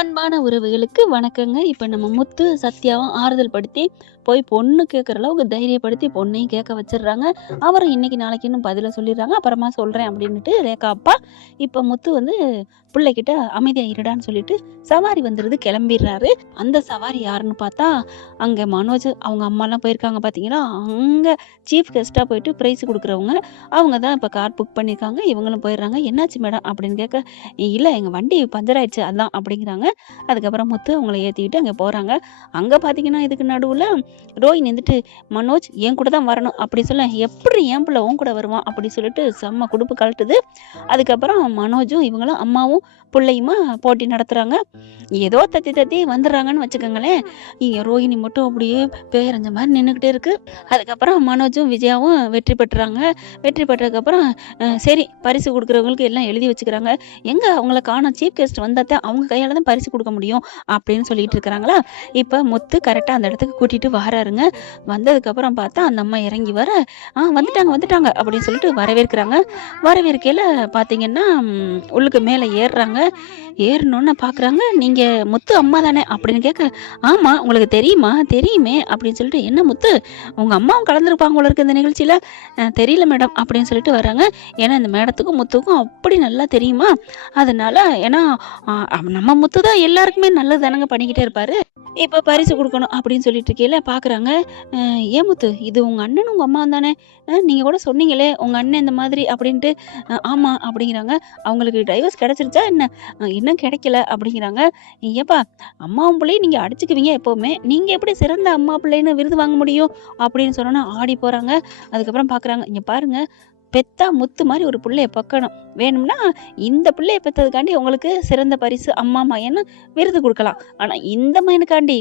அன்பான உறவுகளுக்கு வணக்கங்க. இப்ப நம்ம முத்து, சத்யாவும் ஆறுதல் படுத்தி, போய் பொண்ணு கேட்குற அளவுக்கு தைரியப்படுத்தி பொண்ணையும் கேட்க வச்சுடுறாங்க. அவரும் இன்னைக்கு நாளைக்குன்னு பதில சொல்லிடுறாங்க. அப்புறமா சொல்றேன் அப்படின்னுட்டு ரேகா அப்பா, இப்ப முத்து வந்து பிள்ளைகிட்ட அமைதியா இருடான்னு சொல்லிட்டு சவாரி வந்துருது கிளம்பிடுறாரு. அந்த சவாரி யாருன்னு பார்த்தா, அங்க மனோஜ் அவங்க அம்மாலாம் போயிருக்காங்க பார்த்தீங்களா? அங்க சீஃப் கெஸ்ட்டா போயிட்டு பிரைஸ் குடுக்குறவங்க. அவங்க தான் இப்ப கார் புக் பண்ணியிருக்காங்க. இவங்களும் போயிடுறாங்க. "என்னாச்சு மேடம்?" அப்படின்னு கேட்க, "இல்ல எங்க வண்டி பஞ்சர் ஆயிடுச்சு அதான்" அப்படிங்கிறாங்க. அதுக்கப்புறம் முத்து அவங்கள ஏத்திக்கிட்டு அங்க போறாங்க. அங்க பார்த்தீங்கன்னா, இதுக்கு நடுவுல ரோஹினி வந்துட்டு, "மனோஜ் என் கூட தான் வரணும்" அப்படி சொல்ல, "எப்புட்ரி என் புள்ள உன் கூட வருவான்?" அப்படி சொல்லிட்டு செம்ம குடுப்பு கழட்டுது. அதுக்கப்புறம் மனோஜும் இவங்களும் அம்மாவும் புள்ளையுமா போட்டி நடத்துறாங்க. ஏதோ தத்தி தத்தி வந்துடுறாங்கன்னு வச்சுக்கோங்களேன். இங்க ரோஹினி மட்டும் அப்படியே பேரஞ்ச மாரி நின்னுக்கிட்டே இருக்கு. அதுக்கப்புறம் மனோஜும் விஜயாவும் வெற்றி பெற்றுறாங்க. வெற்றி பெற்றதுக்கப்புறம் சரி பரிசு குடுக்குறவங்களுக்கு எல்லாம் எழுதி வச்சுக்கிறாங்க. எங்க அவங்கள காணோம், சீஃப் கெஸ்ட் வந்தாத்தான் அவங்க கையால தான் பரிசு குடுக்க முடியும் அப்படின்னு சொல்லிட்டு இருக்கிறாங்களா. இப்ப முத்து கரெக்டா அந்த இடத்துக்கு கூட்டிட்டு வராருங்க. வந்ததுக்கப்புறம் பார்த்தா அந்த அம்மா இறங்கி வர, வந்துட்டாங்க வந்துட்டாங்க அப்படின்னு சொல்லிட்டு வரவேற்கிறாங்க. வரவேற்கையில பார்த்தீங்கன்னா, உள்ளுக்கு மேல ஏறுறாங்க. ஏறுனோன்ன பார்க்குறாங்க, "நீங்க முத்து அம்மா தானே?" அப்படின்னு கேட்க, "ஆமா உங்களுக்கு தெரியுமா?" "தெரியுமே" அப்படின்னு சொல்லிட்டு, "என்ன முத்து உங்க அம்மாவும் கலந்துருப்பாங்க போல இருக்கு இந்த நிகழ்ச்சியில." "தெரியல மேடம்" அப்படின்னு சொல்லிட்டு வராங்க. ஏன்னா இந்த மேடத்துக்கும் முத்துக்கும் அப்படி நல்லா தெரியுமா. அதனால ஏன்னா நம்ம முத்து தான் எல்லாருக்குமே நல்லது தானங்க பண்ணிக்கிட்டே இருப்பாரு. இப்ப பரிசு குடுக்கணும் அப்படின்னு சொல்லிட்டு இருக்கையில பார்க்குறாங்க. "ஏன் முத்து இது உங்க அண்ணனும் உங்க அம்மாவும் தானே? நீங்க கூட சொன்னீங்களே உங்க அண்ணன் இந்த மாதிரி" அப்படின்ட்டு. "ஆமா" அப்படிங்கிறாங்க. "அவங்களுக்கு டைவர்ஸ் கிடைச்சிருச்சா என்ன?" "இன்னும் கிடைக்கல" அப்படிங்கிறாங்க. "ஏப்பா அம்மாவும் புள்ளையும் நீங்க அடிச்சுக்குவீங்க எப்பவுமே. நீங்க எப்படி சிறந்த அம்மா பிள்ளைன்னு விருது வாங்க முடியும்?" அப்படின்னு சொன்னோனே ஆடி போறாங்க. அதுக்கப்புறம் பார்க்குறாங்க, "இங்க பாருங்க பெத்தா முத்து மாரி ஒரு புள்ளைய பெக்கணும். வேணும்னா இந்த புள்ளைய பெத்ததுக்காண்டி உங்களுக்கு சிறந்த பரிசு அம்மா மகன்னு விருது குடுக்கலாம். ஆனா இந்த மகனுக்காண்டி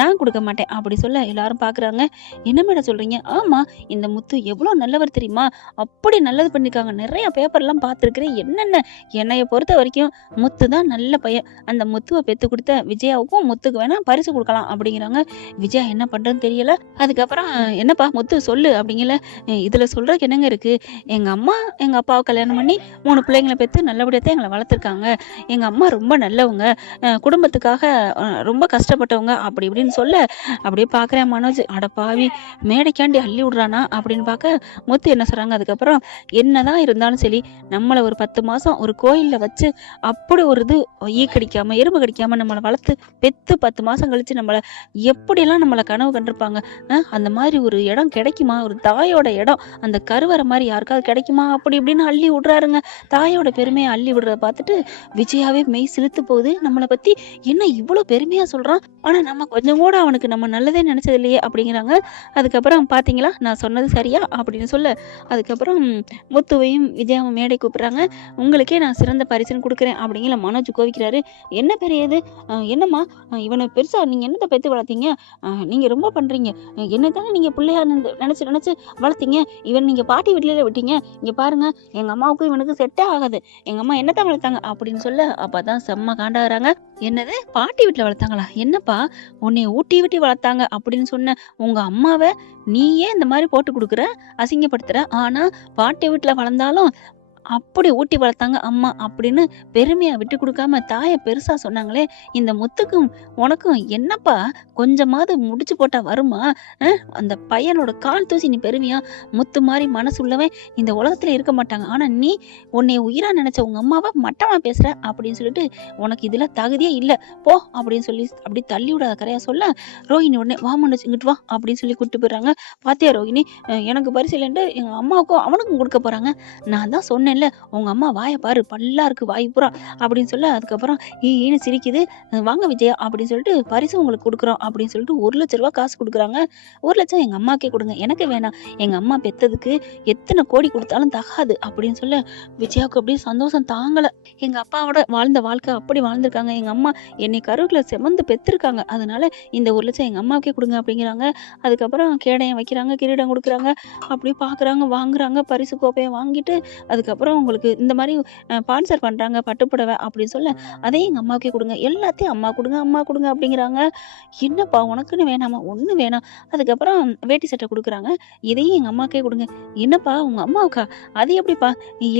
நான் குடுக்க மாட்டேன்" அப்படி சொல்ல எல்லாரும் பார்க்குறாங்க. "என்ன மேடம் சொல்றீங்க?" "ஆமா இந்த முத்து எவ்வளோ நல்லவர் தெரியுமா? அப்படி நல்லது பண்ணியிருக்காங்க. நெறைய பேப்பர்லாம் பார்த்துருக்கிறேன். என்னென்ன என்னைய பொறுத்த வரைக்கும் முத்து தான் நல்ல பையன். அந்த முத்துவ பெத்து குடுத்த விஜயாவுக்கும் முத்துக்கு வேணா பரிசு குடுக்கலாம்" அப்படிங்கிறாங்க. விஜயா என்ன பண்றதுன்னு தெரியல. அதுக்கப்புறம் "என்னப்பா முத்து சொல்லு" அப்படிங்கல. "இதுல சொல்றதுக்கு என்னங்க இருக்கு? எங்க அம்மா எங்க அப்பாவ கல்யாணம் பண்ணி 3 பிள்ளைங்கள பெத்து நல்லபடியா தான் எங்கள வளர்த்துருக்காங்க. எங்க அம்மா ரொம்ப நல்லவங்க. குடும்பத்துக்காக ரொம்ப கஷ்டப்பட்டவங்க" அப்படி இப்படின்னு சொல்ல, அப்படியே பார்க்குறேன் மனோஜ், "அட பாவி மேடைக்காண்டி அள்ளி விடுறானா?" அப்படின்னு பார்க்க முத்து என்ன சொல்றாங்க அதுக்கப்புறம், "என்னதான் இருந்தாலும் சரி நம்மள ஒரு 10 மாசம் ஒரு கோயில்ல வச்சு அப்படி ஒரு இது ஈ கடிக்காம எறும்பு கடிக்காம நம்மள வளர்த்து பெத்து 10 மாசம் கழிச்சு நம்மள எப்படியெல்லாம் நம்மள கனவு கண்டிருப்பாங்க. அந்த மாதிரி ஒரு இடம் கிடைக்குமா? ஒரு தாயோட இடம் அந்த கருவறை மாதிரி யாருக்காவது கிடைக்குமா?" அப்படி இப்படின்னு அள்ளி விடுறாருங்க. தாயோட பெருமையை அள்ளி விடுறத பார்த்துட்டு விஜயாவே மெய் சிலுத்து போகுது. நம்மளை பத்தி என்ன இவ்வளோ பெருமையா சொல்றான், ஆனா நம்ம கொஞ்சம் கூட அவனுக்கு நம்ம நல்லதே நினைச்சது இல்லையே அப்படிங்கிறாங்க. அதுக்கப்புறம் "பாத்தீங்களா நான் சொன்னது சரியா?" அப்படின்னு சொல்ல, அதுக்கப்புறம் முத்துவையும் விஜயாவும் மேடை கூப்பிடுறாங்க. "உங்களுக்கே நான் சிறந்த பரிசுன்னு கொடுக்குறேன்" அப்படிங்கிற மனோஜ் கோவிக்கிறாரு. "என்ன பெரியது? என்னம்மா இவனை பெருசா நீங்க என்னத்த பெத்து வளர்த்தீங்க? நீங்க ரொம்ப பண்றீங்க. என்ன தானே நீங்க பிள்ளையா நினைச்சு நினைச்சு வளர்த்தீங்க. இவன் நீங்க பாட்டி வீட்லயே விட்டீங்க. இங்க பாருங்க எங்க அம்மாவுக்கும் இவனுக்கு செட்டே ஆகாது. எங்க அம்மா என்னத்தான் வளர்த்தாங்க" அப்படின்னு சொல்ல, அப்பதான் செம்ம காண்டாகிறாங்க. "என்னது பாட்டி வீட்ல வளர்த்தாங்களா? என்னப்பா உன்னைய ஊட்டி விட்டு வளர்த்தாங்க அப்படின்னு சொன்ன உங்க அம்மாவ நீயே இந்த மாதிரி போட்டு குடுக்குற, அசிங்கப்படுத்துற. ஆனா பாட்டி வீட்ல வளர்ந்தாலும் அப்படி ஊட்டி வளர்த்தாங்க அம்மா" அப்படின்னு பெருமையா விட்டு கொடுக்காம தாய பெருசா சொன்னாங்களே. இந்த முத்துக்கும் உனக்கும் என்னப்பா கொஞ்சமாவது முடிச்சு போட்டா வருமா? அந்த பையனோட கால் தூசி நீ பெருமையா? முத்து மாதிரி மனசு உள்ளவன் இந்த உலகத்துல இருக்க மாட்டாங்க. ஆனா நீ உன்னை உயிரா நினைச்ச உங்க அம்மாவை மட்டமா பேசுற அப்படின்னு சொல்லிட்டு உனக்கு இதுல தகுதியே இல்ல போ அப்படின்னு சொல்லி அப்படி தள்ளி விடாத கரையா சொல்ல, ரோஹிணி உடனே "வா மனோஜ் இங்கிட்டு வா" அப்படின்னு சொல்லி கூப்பிட்டு போயிடுறாங்க. "பாத்தியா ரோஹிணி எனக்கு பரிசு இல்லைன்ட்டு எங்க அம்மாவுக்கும் அவனுக்கும் கொடுக்க போறாங்க. நான் தான் சொன்னேன்ல உங்க அம்மா வாயை பாரு பல்லா இருக்கு வாய் பூரா" அப்படின்னு சொல்ல, அதுக்கப்புறம் ஈன்னு சிரிக்குது. "வாங்க விஜயா" அப்படின்னு சொல்லிட்டு "பரிசு உங்களுக்கு கொடுக்குறோம்" அப்படின்னு சொல்லிட்டு ₹1,00,000 காசு கொடுக்குறாங்க. 1,00,000 எங்க அம்மாக்கே கொடுங்க, எனக்கு வேணாம். எங்க அம்மா பெத்ததுக்கு எத்தனை கோடி கொடுத்தாலும் தகாது அப்படின்னு சொல்ல, விஜயாவுக்கு அப்படியே சந்தோஷம் தாங்கல. எங்க அப்பாவோட வாழ்ந்த வாழ்க்கை அப்படி வாழ்ந்திருக்காங்க. எங்க அம்மா என்னை கருவுக்குள்ள செமந்து பெத்திருக்காங்க. அதனால இந்த 1,00,000 எங்க அம்மாவுக்கே கொடுங்க அப்படிங்கிறாங்க. அதுக்கப்புறம் கேடயம் வைக்கிறாங்க, கிரீடம் கொடுக்குறாங்க. அப்படியே பார்க்குறாங்க, வாங்குறாங்க, பரிசு கோப்பையை வாங்கிட்டு அதுக்கப்புறம் அதுக்கப்புறம் உங்களுக்கு இந்த மாதிரி ஸ்பான்சர் பண்ணுறாங்க பட்டுப்புடவை அப்படின்னு சொல்ல அதையும் எங்கள் அம்மாவுக்கே கொடுங்க, எல்லாத்தையும் அம்மா கொடுங்க அம்மா கொடுங்க அப்படிங்கிறாங்க. என்னப்பா உனக்குன்னு வேணாமா? ஒன்றும் வேணாம். அதுக்கப்புறம் வேட்டி சட்டை கொடுக்குறாங்க, இதையும் எங்கள் அம்மாக்கே கொடுங்க. என்னப்பா உங்கள் அம்மாவுக்கா? அது எப்படிப்பா?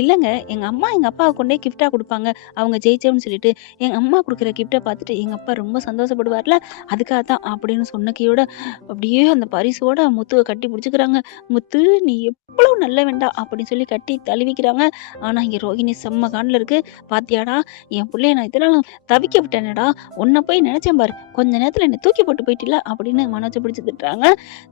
இல்லைங்க, எங்கள் அம்மா எங்கள் அப்பாவுக்கு கொண்டே கிஃப்டாக கொடுப்பாங்க அவங்க ஜெயிச்சோன்னு சொல்லிட்டு. எங்கள் அம்மா கொடுக்குற கிஃப்ட்டை பார்த்துட்டு எங்கள் அப்பா ரொம்ப சந்தோஷப்படுவார்ல, அதுக்காக தான் அப்படின்னு சொன்னக்கையோட அப்படியே அந்த பரிசோட முத்துவை கட்டி பிடிச்சிக்கிறாங்க. முத்து நீ எவ்வளவு நல்ல வேண்டா அப்படின்னு சொல்லி கட்டி தழுவிக்கிறாங்க. ஆனா இங்க ரோகிணி செம்ம காண்டில் இருக்கு. பாத்தியாடா என் பிள்ளைய நான் இதனாலும் தவிக்க விட்டேனடா, உன்னை போய் நினைச்சேன் பாரு, கொஞ்ச நேரத்துல என்னை தூக்கி போட்டு போயிட்டில அப்படின்னு மனோஜை பிடிச்சி திட்டுறாங்க.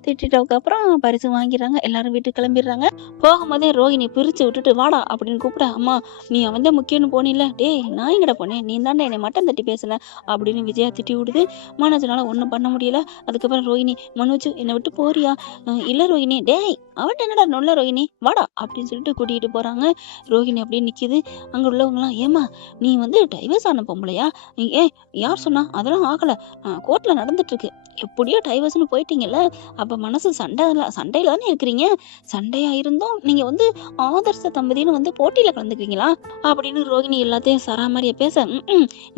திட்டதுக்கு அப்புறம் பரிசு வாங்கிடுறாங்க, எல்லாரும் வீட்டுக்கு கிளம்பிடுறாங்க. போகும்போதே ரோகிணி பிரிச்சு விட்டுட்டு வாடா அப்படின்னு கூப்பிட, அம்மா நீ அவன் தான் முக்கியம்னு போனில, டேய் நான் எங்கட போனேன், நீ தாண்டா என்னை மட்டம் தட்டி பேசல அப்படின்னு விஜயா திட்டி விடுது. மனோஜனால ஒன்றும் பண்ண முடியல. அதுக்கப்புறம் ரோகிணி, மனோஜ் என்னை விட்டு போறியா? இல்லை ரோகிணி, டேய் அவன்கிட்ட என்னடா நொல்ல ரோகிணி, வாடா அப்படின்னு சொல்லிட்டு கூட்டிகிட்டு போகிறாங்க. ரோகிணி அப்படியே நிற்கிது. அங்கே உள்ளவங்களாம், ஏம்மா நீ வந்து டைவர்ஸ் ஆன பொம்பளையா? ஏ யார் சொன்னா? அதெல்லாம் ஆகலை, கோர்ட்டில் நடந்துட்டுருக்கு. எப்படியோ டைவர்ஸ்னு போயிட்டீங்கல்ல, அப்போ மனசு சண்டையில் தானே இருக்கிறீங்க. சண்டையாக இருந்தும் நீங்கள் வந்து ஆதர்ச தம்பதின்னு வந்து போட்டியில் கலந்துக்குவீங்களா அப்படின்னு ரோகிணி எல்லாத்தையும் சராமரியை பேச,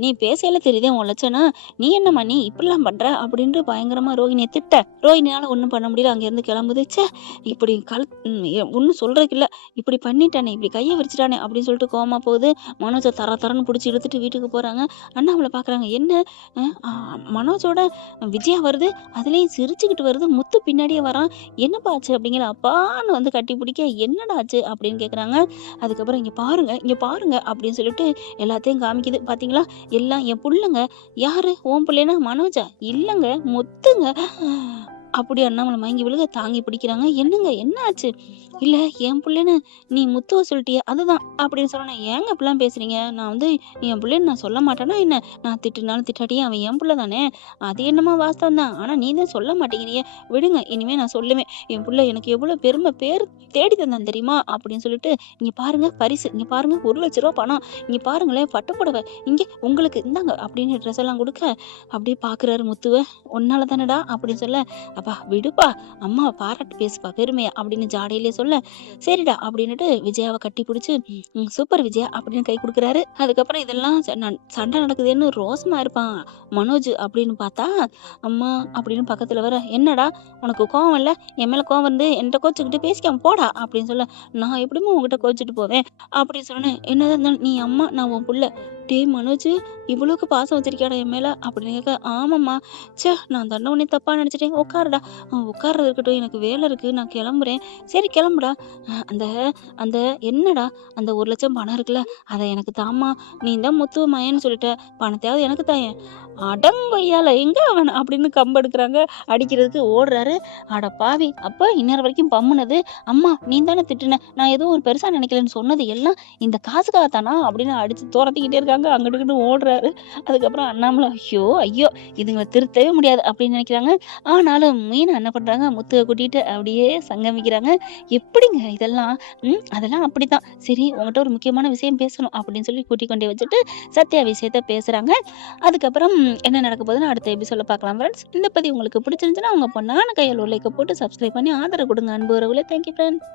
நீ பேசையில தெரியுதே உன் லட்சணம், நீ என்னம்மா நீ இப்படிலாம் பண்ணுற அப்படின்ட்டு பயங்கரமாக ரோகிணியை திட்ட. ரோகிணியால் ஒன்றும் பண்ண முடியல, அங்கேருந்து கிளம்புது. இப்படி ஒன்றும் சொல்றதுக்கு இல்லை, இப்படி பண்ணிட்டானே, இப்படி கையை விரிச்சிட்டானே அப்படின்னு சொல்லிட்டு கோவமா போகுது. மனோஜை தரன்னு பிடிச்சி இழுத்துட்டு வீட்டுக்கு போகிறாங்க. அண்ணாமலை பார்க்குறாங்க, என்ன மனோஜோட விஜயா வருது, அதுலேயும் சிரிச்சுக்கிட்டு வருது, முத்து பின்னாடியே வரான், என்னப்பா ஆச்சு அப்படிங்கிற அப்பான்னு வந்து கட்டி பிடிக்க, என்னடா ஆச்சு அப்படின்னு கேட்குறாங்க. அதுக்கப்புறம் இங்கே பாருங்க அப்படின்னு சொல்லிட்டு எல்லாத்தையும் காமிக்குது. பார்த்தீங்களா, எல்லாம் என் புள்ளைங்க. யாரு உன் பிள்ளைனா? மனோஜா? இல்லைங்க, முத்துங்க. அப்படி அண்ணாமலை மயங்கி விழுக தாங்கி பிடிக்கிறாங்க. என்னங்க என்ன ஆச்சு? இல்லை என் பிள்ளைன்னு நீ முத்துவ சொல்லிட்டிய, அதுதான் அப்படின்னு சொன்னேன். ஏங்க இப்படிலாம் பேசுறீங்க? நான் வந்து என் பிள்ளைன்னு நான் சொல்ல மாட்டேன்னா என்ன? நான் திட்டுனாலும் திட்டாட்டியும் அவன் என் பிள்ளை தானே, அது என்னமா வாஸ்தவம் தான். ஆனால் நீ தான் சொல்ல மாட்டேங்கிறீங்க, விடுங்க இனிமேல் நான் சொல்லுவேன். என் பிள்ளை எனக்கு எவ்வளோ பேர் தேடி தந்தான் தெரியுமா அப்படின்னு சொல்லிட்டு, இங்கே பாருங்க பரிசு, இங்கே பாருங்க 1,00,000 ரூபா பணம், இங்கே பாருங்களேன் பட்டுப்புடவை, இங்கே உங்களுக்கு இந்தாங்க அப்படின்னு ட்ரெஸ் எல்லாம் கொடுக்க அப்படியே பார்க்குறாரு முத்துவை. ஒன்னால தானடா அப்படின்னு சொல்ல, அப்பா விடுப்பா, அம்மா பாராட்டு பேசுப்பா பெருமையா அப்படின்னு ஜாடையிலே சொல்ல, சரிடா அப்படின்னுட்டு விஜயாவை கட்டி பிடிச்சி சூப்பர் விஜயா அப்படின்னு கை கொடுக்குறாரு. அதுக்கப்புறம் இதெல்லாம் சண்டை நடக்குதுன்னு ரோசமா இருப்பான் மனோஜ் அப்படின்னு பார்த்தா, அம்மா அப்படின்னு பக்கத்துல வர, என்னடா உனக்கு கோவம் இல்லை? என் மேல கோவம் வந்து என்கிட்ட கோச்சுக்கிட்டு பேசிக்காம போடா அப்படின்னு சொல்ல, நான் எப்படிமா உங்ககிட்ட கோச்சிட்டு போவேன் அப்படின்னு சொன்னேன். என்னதான் இருந்தாலும் நீ அம்மா, நான் உன் புள்ள. டே மனோஜ் இவ்வளோக்கு பாசம் வச்சிருக்கியாடா என் மேல அப்படின்னு கேட்க, ஆமாம்மா, நான் தண்டை உடனே தப்பா நினைச்சிட்டேன், உட்காருடா. உட்கார்றது இருக்கட்டும், எனக்கு வேலை இருக்கு, நான் கிளம்புறேன். சரி கிளம்புடா. அந்த அந்த என்னடா அந்த 1,00,000 பணம் இருக்குல்ல, அதை எனக்கு தாம்மா, நீ தான் முத்துவ மயன்னு சொல்லிட்ட, பணத்தையாவது எனக்கு தாயேன். அடங்கொய்யால எங்க அவன் அப்படின்னு கம்பு எடுக்கிறாங்க, அடிக்கிறதுக்கு ஓடுறாரு. அட பாவி, அப்போ இந்நேரம் வரைக்கும் பம்முனது அம்மா நீ தானே திட்டுன, நான் எதுவும் ஒரு பெருசா நினைக்கலன்னு சொன்னது எல்லாம் இந்த காசுக்காகத்தானா அப்படின்னு அடிச்சு துரத்திக்கிட்டே இருக்காங்க. அங்கிட்டு ஓடுறாரு. அதுக்கப்புறம் அண்ணாமலை, ஐயோ இதுங்களை திருத்தவே முடியாது அப்படின்னு நினைக்கிறாங்க. ஆனாலும் மீனா என்ன பண்றாங்க, முத்துவை கூட்டிட்டு அப்படியே சங்கமிக்கிறாங்க. எப்படிங்க இதெல்லாம்? அதெல்லாம் அப்படித்தான். சரி உங்ககிட்ட ஒரு முக்கியமான விஷயம் பேசணும் அப்படின்னு சொல்லி கூட்டிக் கொண்டே வச்சுட்டு சத்யா விஷயத்த பேசுறாங்க. அதுக்கப்புறம் என்ன நடக்க போகுதுன்னு அடுத்த எபிசோட பார்க்கலாம் ஃப்ரெண்ட்ஸ். இந்த பதிவு உங்களுக்கு பிடிச்சிருந்துச்சுன்னா உங்க பொண்ணான கையில் ஒரு லைக்கை போட்டு சப்ஸ்கிரைப் பண்ணி ஆதரவு கொடுங்க அன்பு உறவுகளே. Thank you friends.